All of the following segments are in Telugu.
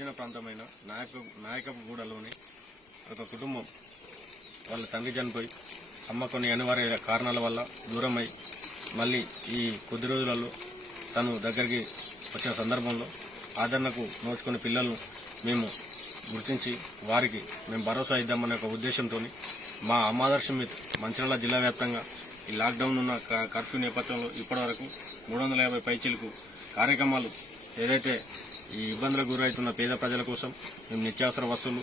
గిరిజన ప్రాంతమైన నాయకపుగూడలోని ఒక కుటుంబం వాళ్ళ తండ్రి చనిపోయి అమ్మ కొన్ని అనివార్య కారణాల వల్ల దూరమై మళ్ళీ ఈ కొద్ది రోజులలో తను దగ్గరికి వచ్చిన సందర్భంలో ఆదరణకు నోచుకునే పిల్లలను మేము గుర్తించి వారికి మేము భరోసా ఇద్దామనే ఒక ఉద్దేశంతో మా అమ్మాదర్శం మంచిర్యాల జిల్లా వ్యాప్తంగా ఈ లాక్డౌన్ ఉన్న కర్ఫ్యూ నేపథ్యంలో ఇప్పటివరకు 350 పైచీలకు కార్యక్రమాలు ఏదైతే ఈ ఇబ్బందులకు గురవుతున్న పేద ప్రజల కోసం మేము నిత్యావసర వస్తువులు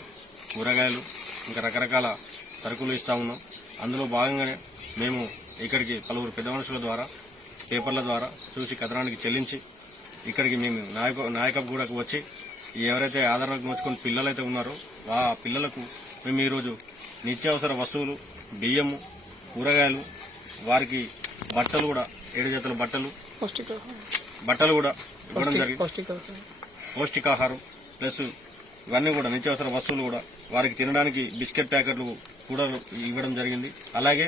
కూరగాయలు ఇంకా రకరకాల సరుకులు ఇస్తా ఉన్నాం. అందులో భాగంగానే మేము ఇక్కడికి పలువురు పెద్ద మనుషుల ద్వారా పేపర్ల ద్వారా చూసి కథనానికి చెల్లించి ఇక్కడికి మేము నాయకపుగూడకు వచ్చి ఎవరైతే ఆదరణకు నోచుకుని పిల్లలైతే ఉన్నారో ఆ పిల్లలకు మేము ఈరోజు నిత్యావసర వస్తువులు, బియ్యము, కూరగాయలు, వారికి బట్టలు కూడా 7 జతల బట్టలు కూడా ఇవ్వడం జరిగింది. పౌష్టికాహారం ప్లస్ ఇవన్నీ కూడా నిత్యావసర వస్తువులు కూడా వారికి తినడానికి బిస్కెట్ ప్యాకెట్లు కూడా ఇవ్వడం జరిగింది. అలాగే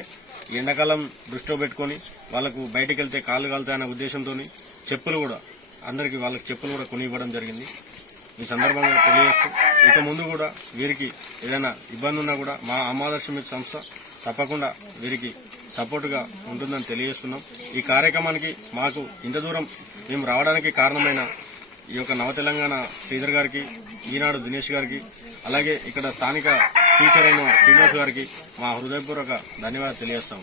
ఎండాకాలం దృష్టిలో పెట్టుకుని వాళ్లకు బయటకు వెళ్తే కాళ్ళు కాలుతాయన్న ఉద్దేశంతో చెప్పులు కూడా అందరికి వాళ్ళకి చెప్పులు కూడా కొని ఇవ్వడం జరిగింది. ఈ సందర్భంగా తెలియజేస్తూ ఇక ముందు కూడా వీరికి ఏదైనా ఇబ్బంది ఉన్నా కూడా మా అమ్మాదర్శం సంస్థ తప్పకుండా వీరికి సపోర్టుగా ఉంటుందని తెలియజేస్తున్నాం. ఈ కార్యక్రమానికి మాకు ఇంత దూరం మేము రావడానికి కారణమైన ఈ యొక్క నవ తెలంగాణ శ్రీధర్ గారికి, ఈనాడు దినేష్ గారికి, అలాగే ఇక్కడ స్థానిక టీచర్ అయిన శ్రీనివాస్ గారికి మా హృదయపూర్వక ధన్యవాదాలు తెలియజేస్తాం.